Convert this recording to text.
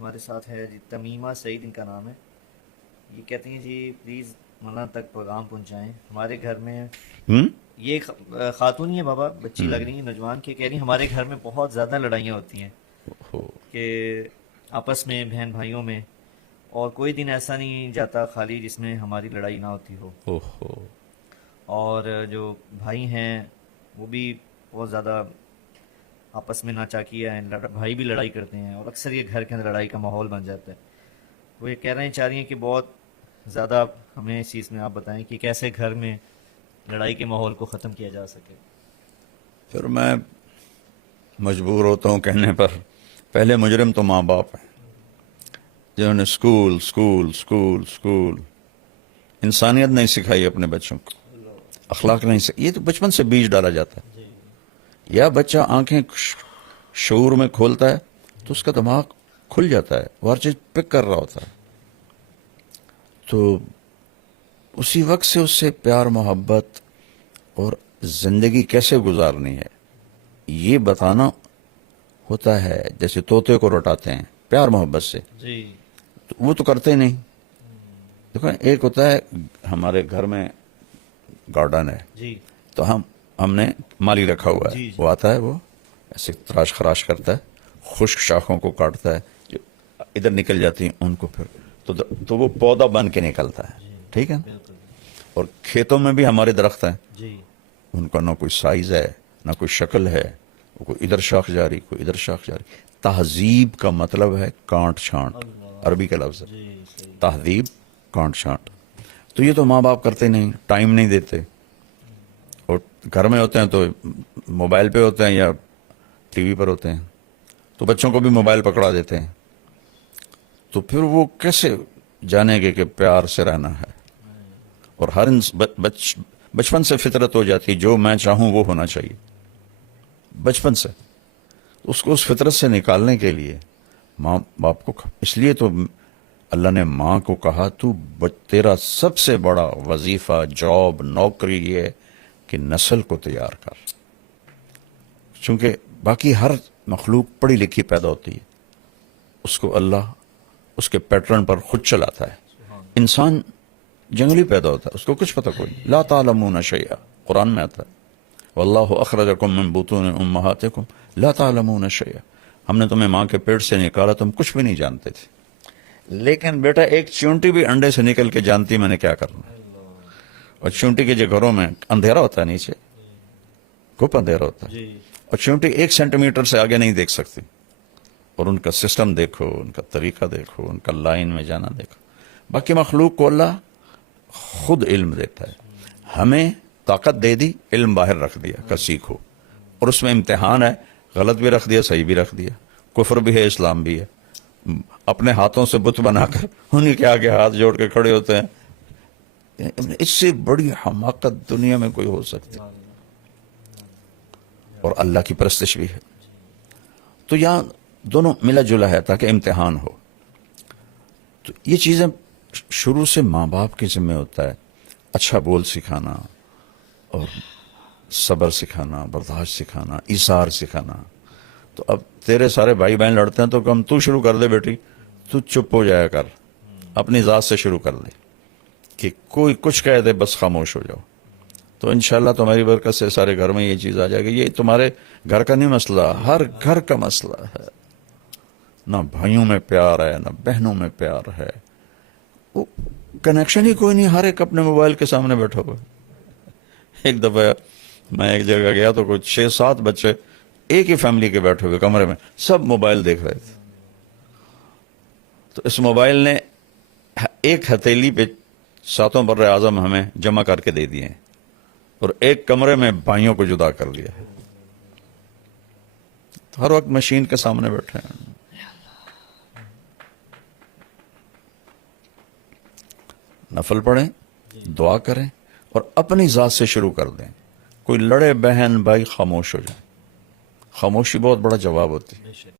ہمارے ساتھ ہے جی تمیمہ سعید ان کا نام ہے. یہ کہتے ہیں جی پلیز مولانا تک پیغام پہنچائیں ہمارے گھر میں. یہ خاتون ہی ہے بابا, بچی لگ رہی ہیں, نوجوان کے, کہہ رہی ہیں ہمارے گھر میں بہت زیادہ لڑائیاں ہوتی ہیں کہ آپس میں بہن بھائیوں میں, اور کوئی دن ایسا نہیں جاتا خالی جس میں ہماری لڑائی نہ ہوتی ہو. اور جو بھائی ہیں وہ بھی بہت زیادہ آپس میں ناچاکیہ ہیں, بھائی بھی لڑائی کرتے ہیں اور اکثر یہ گھر کے اندر لڑائی کا ماحول بن جاتا ہے. وہ یہ کہہ رہے ہیں, چاہ رہی ہیں کہ بہت زیادہ ہمیں اس چیز میں آپ بتائیں کہ کیسے گھر میں لڑائی کے ماحول کو ختم کیا جا سکے. پھر میں مجبور ہوتا ہوں کہنے پر, پہلے مجرم تو ماں باپ ہیں جنہوں نے اسکول اسکول اسکول اسکول انسانیت نہیں سکھائی اپنے بچوں کو, اخلاق نہیں سکھائی. یہ تو بچپن سے بیج ڈالا جاتا ہے. یا بچہ آنکھیں شعور میں کھولتا ہے تو اس کا دماغ کھل جاتا ہے, وہ ہر چیز پک کر رہا ہوتا ہے. تو اسی وقت سے اس سے پیار محبت اور زندگی کیسے گزارنی ہے یہ بتانا ہوتا ہے. جیسے طوطے کو رٹاتے ہیں پیار محبت سے, تو وہ تو کرتے نہیں. دیکھو ایک ہوتا ہے ہمارے گھر میں گارڈن ہے, تو ہم نے مالی رکھا ہوا ہے, وہ آتا ہے, وہ ایسے تراش خراش کرتا ہے, خشک شاخوں کو کاٹتا ہے, جو ادھر نکل جاتی ہیں ان کو پھر تو وہ پودا بن کے نکلتا ہے. ٹھیک ہے. اور کھیتوں میں بھی ہمارے درخت ہیں, ان کا نہ کوئی سائز ہے نہ کوئی شکل ہے, کوئی ادھر شاخ جاری کوئی ادھر شاخ جاری. تہذیب کا مطلب ہے کانٹ چھانٹ, عربی کا لفظ ہے تہذیب, کانٹ چھانٹ. تو یہ تو ماں باپ کرتے نہیں, ٹائم نہیں دیتے, اور گھر میں ہوتے ہیں تو موبائل پہ ہوتے ہیں یا ٹی وی پر ہوتے ہیں, تو بچوں کو بھی موبائل پکڑا دیتے ہیں. تو پھر وہ کیسے جانیں گے کہ پیار سے رہنا ہے. اور ہر بچپن سے فطرت ہو جاتی, جو میں چاہوں وہ ہونا چاہیے بچپن سے. اس کو اس فطرت سے نکالنے کے لیے ماں باپ کو, اس لیے تو اللہ نے ماں کو کہا تو تیرا سب سے بڑا وظیفہ, جاب, نوکری یہ ہے کہ نسل کو تیار کر. چونکہ باقی ہر مخلوق پڑھی لکھی پیدا ہوتی ہے, اس کو اللہ اس کے پیٹرن پر خود چلاتا ہے. انسان جنگلی پیدا ہوتا ہے, اس کو کچھ پتہ کوئی نہیں. لا تعلمون شیئا, قرآن میں آتا ہے, واللہ اخرجکم من بطون امہاتکم لا تعلمون شیئا. ہم نے تمہیں ماں کے پیٹ سے نکالا, تم کچھ بھی نہیں جانتے تھے. لیکن بیٹا ایک چونٹی بھی انڈے سے نکل کے جانتی میں نے کیا کرنا ہے. اور چونٹی کے جو گھروں میں اندھیرا ہوتا ہے, نیچے گھپ اندھیرا ہوتا ہے, اور چونٹی 1 سینٹی میٹر سے آگے نہیں دیکھ سکتی. اور ان کا سسٹم دیکھو, ان کا طریقہ دیکھو, ان کا لائن میں جانا دیکھو. باقی مخلوق کو اللہ خود علم دیتا ہے. ہمیں طاقت دے دی, علم باہر رکھ دیا کہ سیکھو, اور اس میں امتحان ہے, غلط بھی رکھ دیا صحیح بھی رکھ دیا, کفر بھی ہے اسلام بھی ہے. اپنے ہاتھوں سے بت بنا کر انہیں کے آگے ہاتھ جوڑ کے کھڑے ہوتے ہیں. اس سے بڑی حماقت دنیا میں کوئی ہو سکتی, اور اللہ کی پرستش بھی ہے. تو یہاں دونوں ملا جلا ہے تاکہ امتحان ہو. تو یہ چیزیں شروع سے ماں باپ کے ذمہ ہوتا ہے, اچھا بول سکھانا, اور صبر سکھانا, برداشت سکھانا, ایثار سکھانا. تو اب تیرے سارے بھائی بہن لڑتے ہیں تو کم تو شروع کر دے بیٹی, تو چپ ہو جایا کر, اپنی ذات سے شروع کر دے کہ کوئی کچھ کہہ دے بس خاموش ہو جاؤ. تو انشاءاللہ تمہاری برکت سے سارے گھر میں یہ چیز آ جائے گی. یہ تمہارے گھر کا نہیں مسئلہ, ہر گھر کا مسئلہ ہے. نہ بھائیوں میں پیار ہے, نہ بہنوں میں پیار ہے, وہ کنیکشن ہی کوئی نہیں, ہر ایک اپنے موبائل کے سامنے بیٹھا ہوا. ایک دفعہ میں ایک جگہ گیا تو کچھ 6-7 بچے ایک ہی فیملی کے بیٹھے ہوئے کمرے میں, سب موبائل دیکھ رہے تھے. تو اس موبائل نے ایک ہتھیلی پہ 7 بر اعظم ہمیں جمع کر کے دے دیے ہیں, اور ایک کمرے میں بھائیوں کو جدا کر دیا ہے. تو ہر وقت مشین کے سامنے بیٹھے ہیں. نفل پڑھیں, دعا کریں, اور اپنی ذات سے شروع کر دیں. کوئی لڑے بہن بھائی خاموش ہو جائیں, خاموشی بہت بڑا جواب ہوتی ہے.